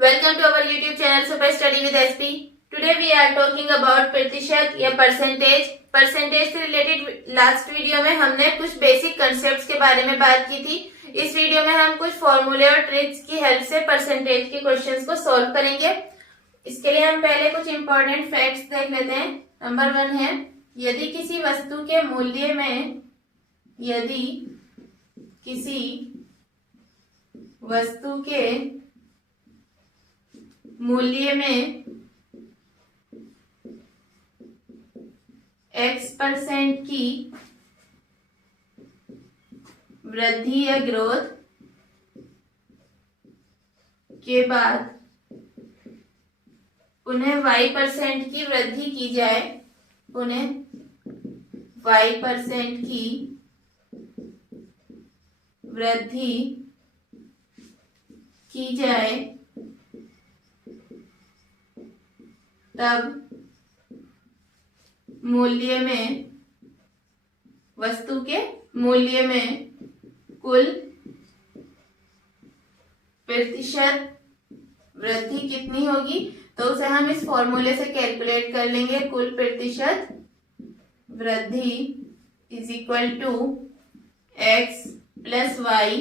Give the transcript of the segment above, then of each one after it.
Welcome to our YouTube channel Super Study with SP. Today we are talking about प्रतिशत या percentage. Percentage से related last video में हमने कुछ basic concepts के बारे में बात की थी। इस वीडियो में हम कुछ फॉर्मूले और ट्रिक्स की हेल्प से परसेंटेज के क्वेश्चंस को सॉल्व करेंगे। इसके लिए हम पहले कुछ इंपॉर्टेंट फैक्ट्स देख लेते हैं। नंबर 1 है, यदि किसी वस्तु के मूल्य में X% की वृद्धि या ग्रोथ के बाद उन्हें Y% की वृद्धि की जाए, तब वस्तु के मूल्य में कुल प्रतिशत वृद्धि कितनी होगी, तो उसे हम इस फॉर्मूले से कैलकुलेट कर लेंगे। कुल प्रतिशत वृद्धि is equal to x plus Y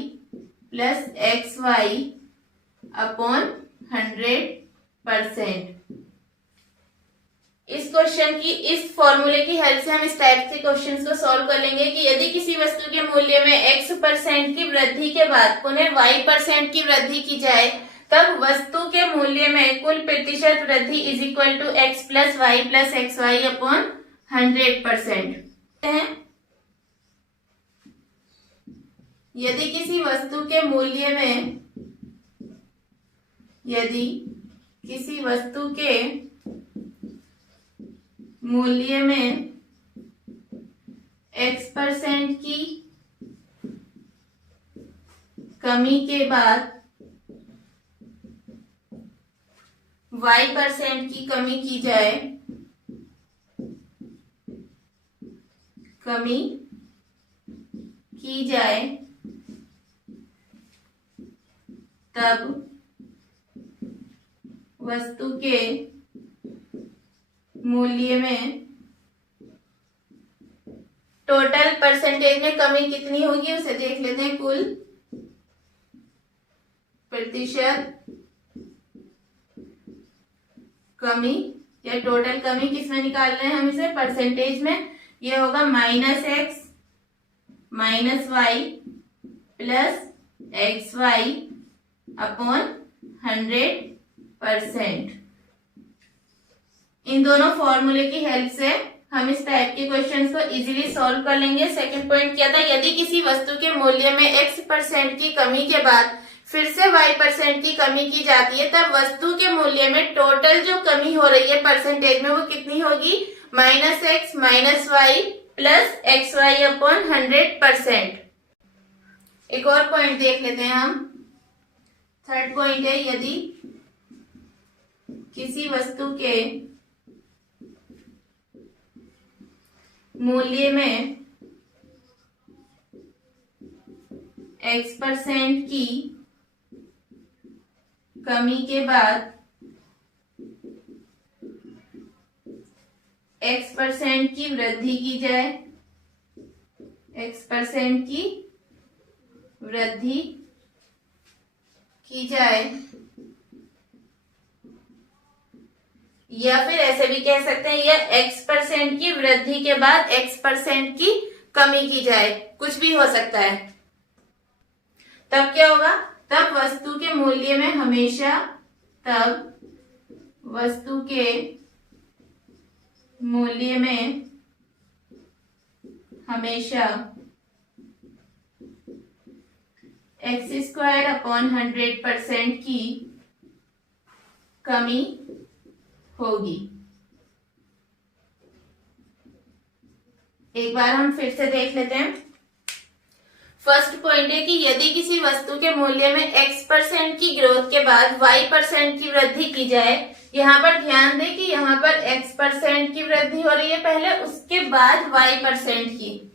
plus X Y upon 100%। इस क्वेश्चन की इस फॉर्मूले की हेल्प से हम इस टाइप के क्वेश्चंस को सॉल्व कर लेंगे कि यदि किसी वस्तु के मूल्य में X% की वृद्धि के बाद उन्हें Y% की वृद्धि की जाए, तब वस्तु के मूल्य में कुल प्रतिशत वृद्धि is equal to x plus Y plus X Y upon 100%। यदि किसी वस्तु के मूल्य में X% की कमी के बाद Y% की कमी की जाए, तब वस्तु के मूल्य में टोटल परसेंटेज में कमी कितनी होगी उसे देख लेते हैं। कुल प्रतिशत कमी या टोटल कमी किसमें निकाल रहे हैं हम इसे, परसेंटेज में। ये होगा -x minus Y plus X Y upon 100%। इन दोनों फॉर्मूले की हेल्प से हम इस टाइप के क्वेश्चंस को इजीली सॉल्व कर लेंगे। सेकंड पॉइंट क्या था, यदि किसी वस्तु के मूल्य में X% की कमी के बाद फिर से Y% की कमी की जाती है, तब वस्तु के मूल्य में टोटल जो कमी हो रही है परसेंटेज में वो कितनी होगी, -x minus Y plus X Y upon 100%। एक और पॉइंट देख लेते हैं हम। थर्ड पॉइंट है, यदि किसी वस्तु के मूल्य में X% की कमी के बाद X% की वृद्धि की जाए, या फिर ऐसे भी कह सकते हैं या X% की वृद्धि के बाद X% की कमी की जाए, कुछ भी हो सकता है। तब क्या होगा, तब वस्तु के मूल्य में हमेशा x² अपॉन 100% की कमी होगी। एक बार हम फिर से देख लेते हैं। फर्स्ट पॉइंट है कि यदि किसी वस्तु के मूल्य में X% की ग्रोथ के बाद Y% की वृद्धि की जाए, यहाँ पर ध्यान दें कि यहाँ पर X% की वृद्धि हो रही है पहले, उसके बाद Y% की।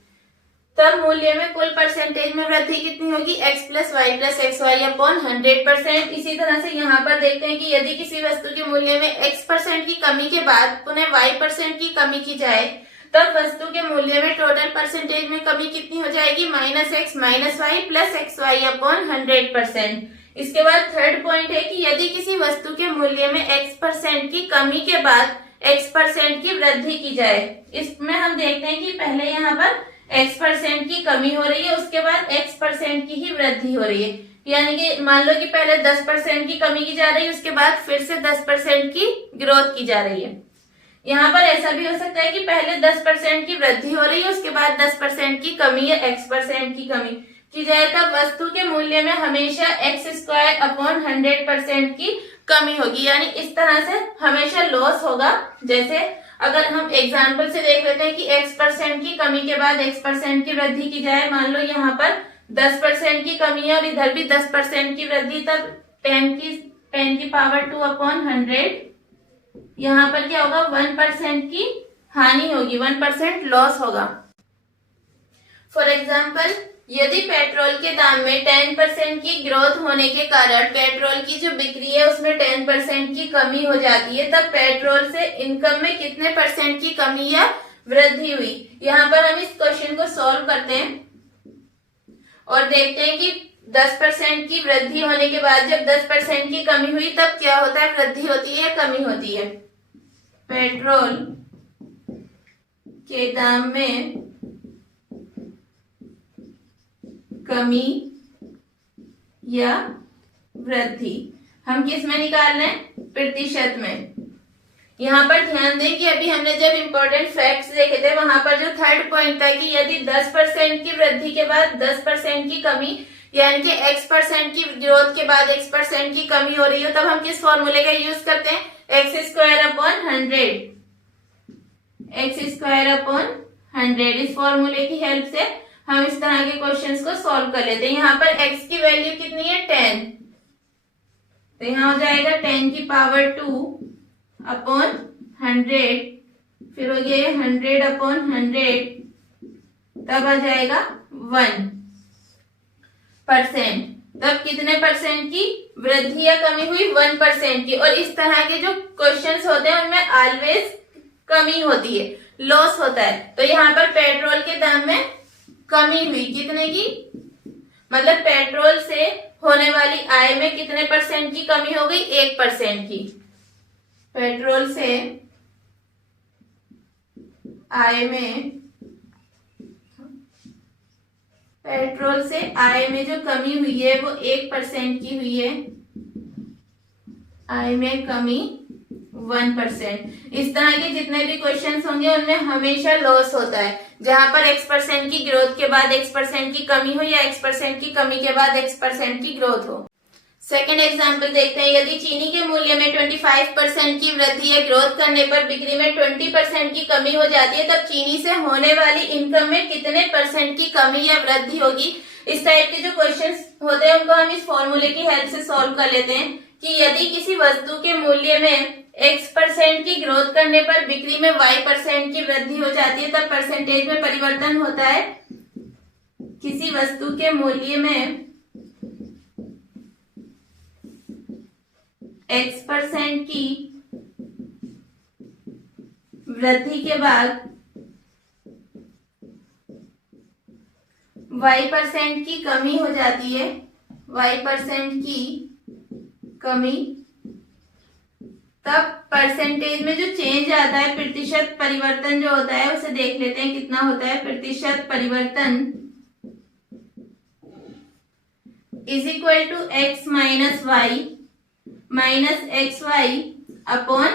तब मूल्य में कुल परसेंटेज में वृद्धि कितनी होगी, x plus Y plus X Y upon 100%। इसी तरह से यहाँ पर देखते हैं कि यदि किसी वस्तु के मूल्य में x% की कमी के बाद पुनः y% की कमी की जाए तब वस्तु के मूल्य में टोटल परसेंटेज में कमी कितनी हो जाएगी, -x minus Y plus X Y upon 100%। इसके बाद थर्ड पॉइंट है कि यदि किसी वस्तु के मूल्य में x% की कमी के बाद x% की वृद्धि की जाए। इसमें हम देखते हैं कि पहले यहाँ पर x% की कमी हो रही है, उसके बाद x% की ही वृद्धि हो रही है। यानी कि मान लो कि पहले 10% की कमी की जा रही है, उसके बाद फिर से 10% की ग्रोथ की जा रही है। यहाँ पर ऐसा भी हो सकता है कि पहले 10% की वृद्धि हो रही है, उसके बाद 10% की कमी या x% की कमी की जाए, तब वस्तु के मूल्य में हमेशा x² अपॉन 100% की कमी होगी। यानी इस तरह से हमेशा लॉस होगा। जैसे अगर हम एग्जाम्पल से देख लेते हैं कि x% की कमी के बाद x% की वृद्धि की जाए, मान लो यहाँ पर 10% की कमी है और इधर भी 10% की वृद्धि, तब 10 की पावर 2 अपॉन 100, यहाँ पर क्या होगा, 1% की हानि होगी, 1% लॉस होगा। फॉर एग्जाम्पल यदि पेट्रोल के दाम में 10% की ग्रोथ होने के कारण पेट्रोल की जो बिक्री है उसमें 10% की कमी हो जाती है, तब पेट्रोल से इनकम में कितने % की कमी या वृद्धि हुई। यहाँ पर हम इस क्वेश्चन को सॉल्व करते हैं और देखते हैं कि 10% की वृद्धि होने के बाद जब 10% की कमी हुई तब क्या होता है, वृद्धि होती है, कमी होती है। पेट्रोल के दाम में कमी या वृद्धि हम किस में निकाल रहे हैं, प्रतिशत में। यहाँ पर ध्यान दें कि अभी हमने जब इम्पोर्टेंट फैक्ट्स देखे थे वहां पर जो थर्ड पॉइंट था कि यदि 10% की वृद्धि के बाद 10% की कमी यानी कि x% की ग्रोथ के बाद x% की कमी हो रही हो, तब हम किस फॉर्मूले का यूज करते हैं, x² अपॉन 100, x² अपॉन 100। इस फॉर्मूले की हेल्प से हम इस तरह के क्वेश्चंस को सॉल्व कर लेते हैं। यहाँ पर x की वैल्यू कितनी है, 10, तो यहाँ हो जाएगा 10 की पावर 2 अपॉन 100, फिर हो गया 100 अपॉन 100, तब आ जाएगा 1%। तब कितने परसेंट की वृद्धि या कमी हुई, 1% की। और इस तरह के जो क्वेश्चंस होते हैं उनमें ऑलवेज कमी होती है, लॉस होता है। तो यहाँ पर पेट्रोल के दाम में कमी हुई, कितने की, मतलब पेट्रोल से होने वाली आय में कितने % की कमी हो गई, 1% की। पेट्रोल से आय में जो कमी हुई है वो 1% की हुई है, आय में कमी 1%। इस तरह के जितने भी क्वेश्चंस होंगे उनमें हमेशा लॉस होता है, जहां पर x% की ग्रोथ के बाद x% की कमी हो या x% की कमी के बाद x% की ग्रोथ हो। सेकेंड एग्जाम्पल देखते हैं, यदि चीनी के मूल्य में 25% की वृद्धि या ग्रोथ करने पर बिक्री में 20% की कमी हो जाती है, तब चीनी से होने वाली इनकम में कितने % की कमी या वृद्धि होगी। इस टाइप के जो क्वेश्चंस होते हैं उनको हम इस फॉर्मूले की हेल्प से सॉल्व कर लेते हैं कि यदि किसी वस्तु के मूल्य में x% की ग्रोथ करने पर बिक्री में y% की वृद्धि हो जाती है, तब परसेंटेज में परिवर्तन होता है। किसी वस्तु के मूल्य में x% की वृद्धि के बाद y% की कमी हो जाती है, y% की कमी, तब परसेंटेज में जो चेंज आता है, प्रतिशत परिवर्तन जो होता है उसे देख लेते हैं कितना होता है। प्रतिशत परिवर्तन is equal to x minus Y minus X Y upon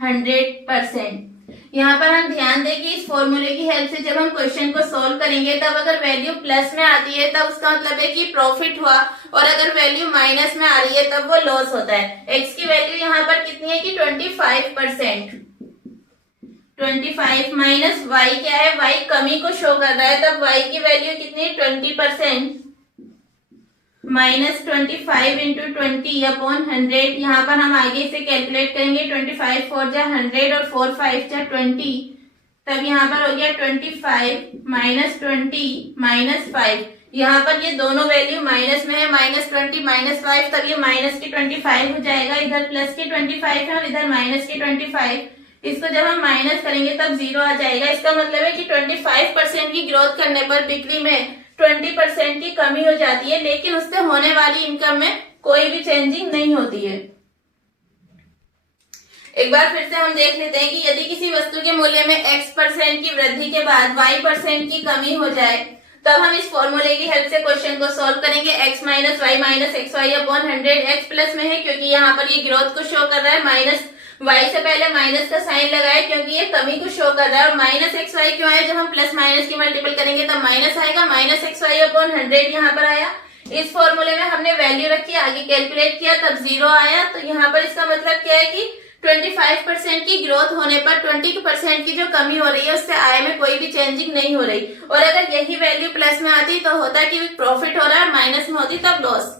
100%। यहाँ पर हम ध्यान दें कि इस फॉर्मूले की हेल्प से जब हम क्वेश्चन को सॉल्व करेंगे तब अगर वैल्यू प्लस में आती है तब उसका मतलब है कि प्रॉफिट हुआ, और अगर वैल्यू माइनस में आ रही है तब वो लॉस होता है। x की वैल्यू यहाँ पर कितनी है कि 25%, 25 माइनस y क्या है, y कमी को शो कर रहा है, तब y की वैल्यू कितनी है 20% माइनस 25 इंटू 20 अपॉन 100। यहाँ पर हम आगे इसे कैलकुलेट करेंगे, 25 4 जा 100 और 4 5 जा 20, तब यहाँ पर हो गया 25 माइनस 20 माइनस 5। यहाँ पर ये दोनों वैल्यू माइनस में है, माइनस 20 माइनस 5, तब ये माइनस के 25 हो जाएगा। इधर प्लस के 25 है और इधर माइनस के 25। इसको जब हम माइनस करेंगे तब जीरो आ जाएगा। इसका मतलब है कि 25% की ग्रोथ करने पर बिक्री में 20% की कमी हो जाती है, लेकिन उससे होने वाली इनकम में कोई भी चेंजिंग नहीं होती है। एक बार फिर से हम देख लेते हैं कि यदि किसी वस्तु के मूल्य में x% की वृद्धि के बाद y% की कमी हो जाए, तब हम इस फॉर्मूले की हेल्प से क्वेश्चन को सॉल्व करेंगे। x minus Y minus X Y upon 100, x plus में है क्योंकि यहाँ पर ये ग्रोथ को शो कर रहा है, माइनस y से पहले माइनस का साइन लगाए क्योंकि ये कमी को शो कर रहा है, और माइनस एक्स वाई क्यों आया, जब हम प्लस माइनस की मल्टीपल करेंगे तब माइनस आएगा, माइनस एक्स वाई अपॉन 100 यहाँ पर आया। इस फॉर्मूले में हमने वैल्यू रखी, आगे कैलकुलेट किया तब जीरो आया। तो यहाँ पर इसका मतलब क्या है कि 25% की ग्रोथ होने पर 20% की जो कमी हो रही है उससे आय में कोई भी चेंजिंग नहीं हो रही। और अगर यही वैल्यू प्लस में आती तो होता कि प्रॉफिट हो रहा है, माइनस में होती तब लॉस।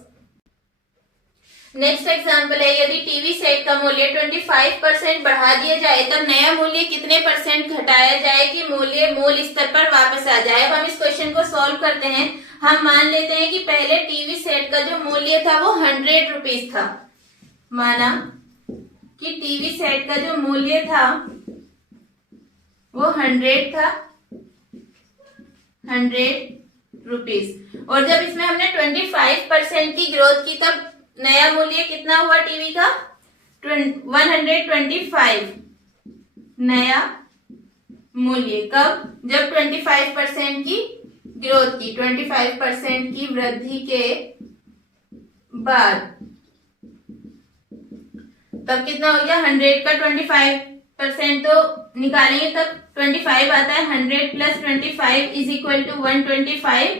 नेक्स्ट एग्जांपल है, यदि टीवी सेट का मूल्य 25% बढ़ा दिया जाए तब नया मूल्य कितने परसेंट घटाया जाए कि मूल्य मूल स्तर पर वापस आ जाए। अब हम इस क्वेश्चन को सॉल्व करते हैं। हम मान लेते हैं कि पहले टीवी सेट का जो मूल्य था वो 100 रुपीज था। माना कि टीवी सेट का जो मूल्य था वो 100 था, 100 रुपीज। और जब इसमें हमने 25% की ग्रोथ की तब नया मूल्य कितना हुआ टीवी का, 125 नया मूल्य। कब, जब 25% की ग्रोथ की, 25% की वृद्धि के बाद, तब कितना हो गया 100 का 25% तो निकालेंगे तब 25 आता है। 100 plus 25 is equal to 125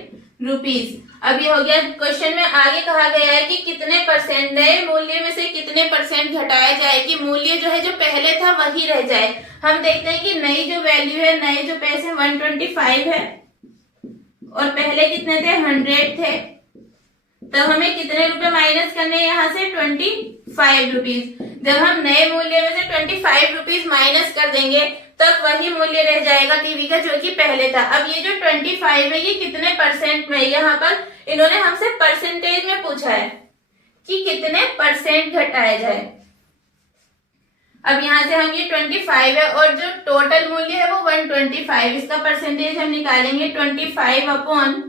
rupees. अब ये हो गया। क्वेश्चन में आगे कहा गया है कि कितने परसेंट, नए मूल्य में से कितने परसेंट घटाया जाए कि मूल्य जो है जो पहले था वही रह जाए। हम देखते हैं कि नई जो वैल्यू है, नए जो पैसे 125 है और पहले कितने थे 100 थे, तब हमें कितने रुपए माइनस करने हैं यहाँ से 25 रुपीज। जब हम नए मूल्य में से 25 रुपीज माइनस कर देंगे तब वही मूल्य रह जाएगा टीवी का जो कि पहले था। अब ये जो 25 है ये कितने परसेंट में, यहाँ पर इन्होंने हमसे परसेंटेज में पूछा है कि कितने परसेंट घटाया जाए। अब यहाँ से हम ये 25 है और जो टोटल मूल्य है वो 125, इसका परसेंटेज हम निकालेंगे 25 अपॉन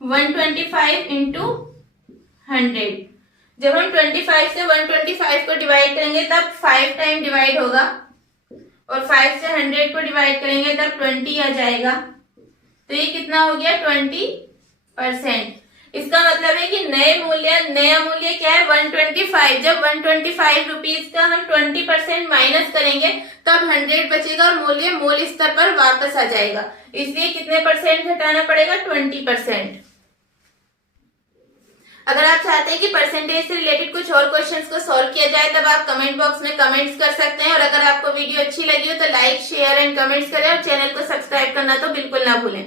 125 इंटू 100। जब हम 25 से 125 को डिवाइड करेंगे तब 5 टाइम डिवाइड होगा और 5 से 100 को डिवाइड करेंगे तब 20 आ जाएगा। तो ये कितना हो गया 20%। इसका मतलब है कि नया मूल्य क्या है 125। जब 125 रुपीज का हम 20% माइनस करेंगे तब 100 बचेगा और मूल्य मूल स्तर पर वापस आ जाएगा। इसलिए कितने परसेंट घटाना पड़ेगा 20%। अगर आप चाहते हैं कि परसेंटेज से रिलेटेड कुछ और क्वेश्चंस को सॉल्व किया जाए तब आप कमेंट बॉक्स में कमेंट्स कर सकते हैं। और अगर आपको वीडियो अच्छी लगी हो तो लाइक शेयर एंड कमेंट्स करें और चैनल को सब्सक्राइब करना तो बिल्कुल ना भूलें।